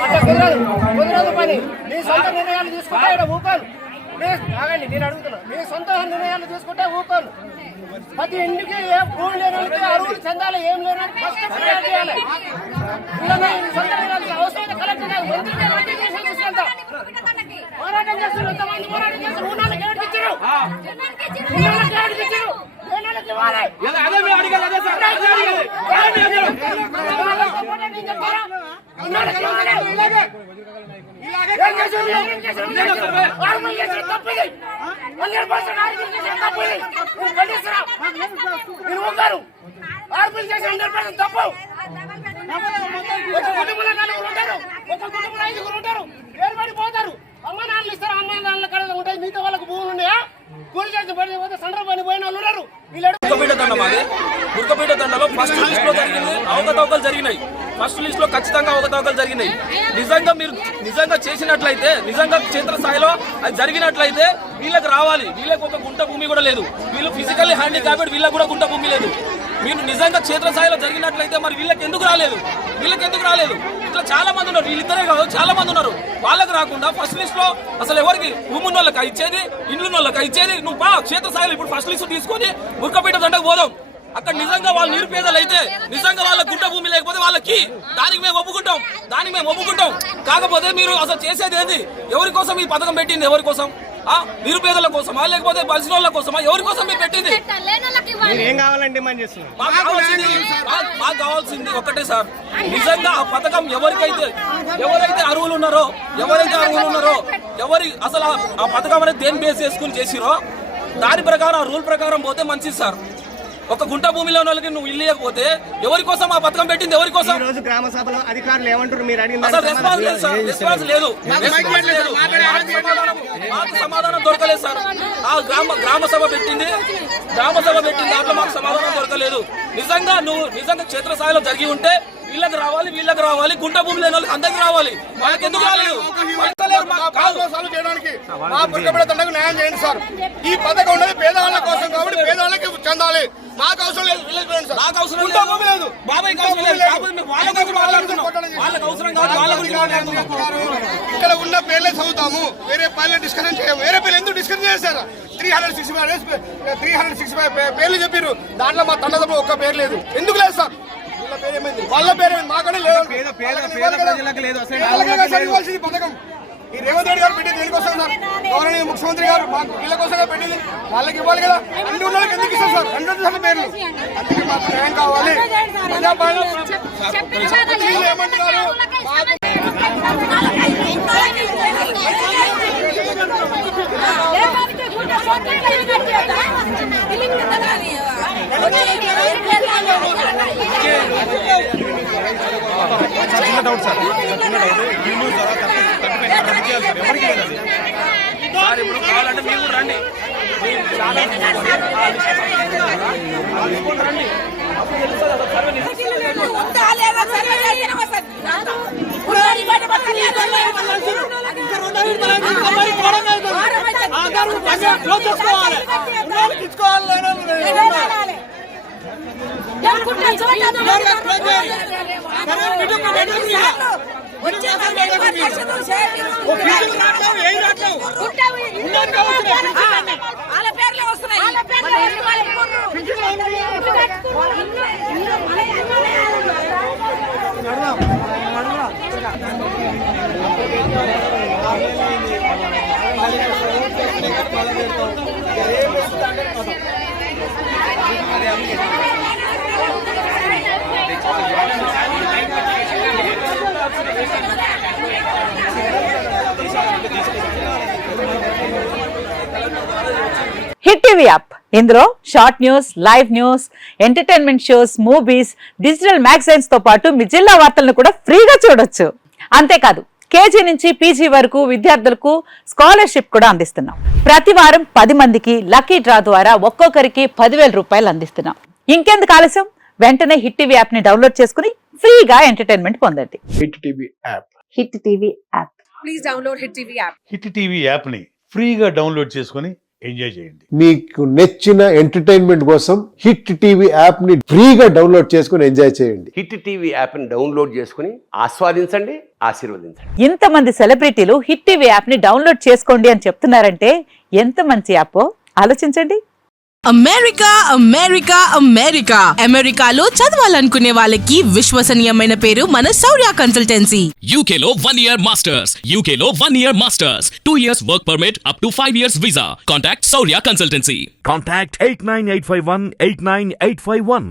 కుదరదు పని. మీ సొంత నిర్ణయాలు తీసుకుంటే ఇక్కడ ఊకోను. ఆగండి, నేను అడుగుతున్నా. మీ సొంత నిర్ణయాలు తీసుకుంటే ఊకోను. ప్రతి ఇంటికి ఏ భూమి లేని అరువులు చెందాలి, ఏం లేని ఫస్ట్ ఫిర్యాదు చేయాలి. సొంత నిర్ణయాలు అవసరం కలెక్టర్ మంత్రికి తీసుకెళ్తాం. పోరాటం చేస్తున్నారు, ఎంతమంది పోరాటం చేస్తారు. ఊళ్ళకి ఏడుకి ఇచ్చారు, ఊళ్ళకి ఏడుకి ఇచ్చారు. తప్పు. ఒక కుటుంబంలో 4 ఉంటారు, ఒక కుటుంబంలో 5 ఉంటారు. ఏర్పడిపోతారు. అమ్మ నాన్నలు ఇస్తారు, అమ్మ నాన్నల కడ ఉంటాయి. మిగతా వాళ్ళకి భూములు ఉన్నాయా? కూలి చేసి పడిపోతే సండ్ర పని పోయిన వాళ్ళు ఉన్నారు. బుర్కపేట దండలో ఫస్ట్ లిస్ట్ లో జరిగింది అవకతవకలు జరిగినాయి. ఫస్ట్ లిస్ట్ లో ఖచ్చితంగా అవకతవకలు జరిగినాయి. నిజంగా మీరు నిజంగా చేసినట్లయితే, నిజంగా క్షేత్ర స్థాయిలో అది జరిగినట్లయితే వీళ్ళకి రావాలి. వీళ్ళకి ఒక గుంట భూమి కూడా లేదు. వీళ్ళు ఫిజికల్లీ హ్యాండిక్యాప్డ్, వీళ్ళకి కూడా గుంట భూమి లేదు. మీరు నిజంగా క్షేత్ర స్థాయిలో జరిగినట్లయితే మరి వీళ్ళకి ఎందుకు రాలేదు? ఇట్లా చాలా మంది ఉన్నారు. వీళ్ళిద్దరే కాదు, చాలా మంది ఉన్నారు. వాళ్ళకి రాకుండా ఫస్ట్ లిస్ట్ లో అసలు ఎవరికి భూమి ఉన్న వాళ్ళకి ఇచ్చేది, ఇండ్లు ఉన్న వాళ్ళకి ఇచ్చేది. నువ్వు బా క్షేత్ర స్థాయిలో ఇప్పుడు ఫస్ట్ లిస్ట్ తీసుకొని బుర్కపేట దండకు పోదాం. అక్కడ నిజంగా వాళ్ళు నిరుపేదలు అయితే, నిజంగా వాళ్ళ గుంట భూమి లేకపోతే వాళ్ళకి దానికి మేము ఒప్పుకుంటాం. కాకపోతే మీరు అసలు చేసేది ఏంది? ఎవరి కోసం ఈ పథకం పెట్టింది? ఎవరి కోసం? నిరుపేదల కోసమా లేకపోతే బలిసిన వాళ్ళ కోసమా? ఎవరి కోసం మీరు పెట్టింది? మాకు కావాల్సింది ఒకటే సార్. నిజంగా ఆ పథకం ఎవరైతే అర్హులు ఉన్నారో ఎవరి అసలు ఆ పథకం అనేది దేని బేస్ చేసుకుని చేసిరో దాని ప్రకారం, రూల్ ప్రకారం పోతే మంచిది సార్. ఒక గుంట భూమిలో వాళ్ళకి నువ్వు ఇల్లు ఇవ్వకపోతే ఎవరి కోసం ఆ పథకం పెట్టింది? ఎవరి కోసం? గ్రామ సభలో అధికారులు ఏమంటారు? మీరు అసలు రెస్పాన్స్ లేదు. మాకు సమాధానం దొరకలేదు సార్. ఆ గ్రామ సభ పెట్టింది దాంట్లో మాకు సమాధానం దొరకలేదు. నిజంగా క్షేత్రస్థాయిలో జరిగి ఉంటే వీళ్ళకి రావాలి. గుంట భూమి లేని వాళ్ళకి అందరికి రావాలి. వాళ్ళకి ఎందుకు రాలేదు? న్యాయం చేయండి సార్. ఈ పథకం ఉన్నది పేదవాళ్ళ కోసం కాబట్టి పేదవాళ్ళకి చెందాలి. మాకు అవసరం లేదు. నాకు అవసరం లేదు. బాబాయ్ ఇక్కడ ఉన్న పేర్లే చదువుతాము. వేరే పేర్లు డిస్కషన్ చేయము. వేరే పేర్లు ఎందుకు డిస్కషన్ చేశారు? 365 పేర్లు చెప్పారు. దాంట్లో మా తండ్రి ఒక్క పేరు లేదు. ఎందుకు లేదు సార్? వాళ్ళ పేరేమైంది? మాకనే లేదు. పథకం ఈ రేవంత్ రెడ్డి గారు పెట్టింది దేనికోసం సార్? గౌరవనీయ ముఖ్యమంత్రి గారు మాకు వీళ్ళ కోసంగా పెట్టింది. వాళ్ళకి ఇవ్వాలి కదా. అన్ని ఉన్నోళ్ళకి ఎందుకు ఇస్తారు సార్? 100 పేర్లు. అందుకే మాకు న్యాయం కావాలి. ఏమంటున్నారు? సార్ ఇప్పుడు కావాలంటే మీరు కూడా రండి. హిట్ టీవీ యాప్, ఇందులో short news, live news, entertainment shows, movies, digital magazines తో పాటు మీ జిల్లా వార్తలను కూడా ఫ్రీగా చూడొచ్చు. అంతేకాదు కేజీ నుంచి పీజీ వరకు విద్యార్థులకు స్కాలర్షిప్ కూడా అందిస్తున్నాం. ప్రతి వారం 10 మందికి లక్కీ డ్రా ద్వారా ఒక్కొక్కరికి 10,000 రూపాయలు అందిస్తున్నాం. ఇంకెందుకు ఆలస్యం? వెంటనే హిట్ టీవీ యాప్ ని డౌన్లోడ్ చేసుకుని ఫ్రీగా ఎంటర్టైన్మెంట్ పొందండి. Hit TV app. Hit TV app. Please download hit TV app. Hit TV app ని ఫ్రీగా డౌన్లోడ్ చేసుకుని ఎంజాయ్ చేయండి. మీకు నచ్చిన ఎంటర్టైన్మెంట్ కోసం హిట్ టీవీ యాప్ ని ఫ్రీగా డౌన్లోడ్ చేసుకుని ఎంజాయ్ చేయండి. హిట్ టీవీ యాప్ని డౌన్లోడ్ చేసుకుని ఆస్వాదించండి, ఆశీర్వదించండి. ఇంతమంది సెలబ్రిటీలు హిట్ టీవీ యాప్ ని డౌన్లోడ్ చేసుకోండి అని చెప్తున్నారంటే ఎంత మంచి యాప్ ఆలోచించండి. అమెరికా అమెరికా అమెరికా అమెరికాలో చదవాలనుకునే వాళ్ళకి విశ్వసనీయమైన పేరు మన శౌర్య కన్సల్టెన్సీ. UK లో 1 year masters, UK లో 1 year masters, 2 years work permit up to 5 years visa. Contact Saurya Consultancy. Contact 89851 89851.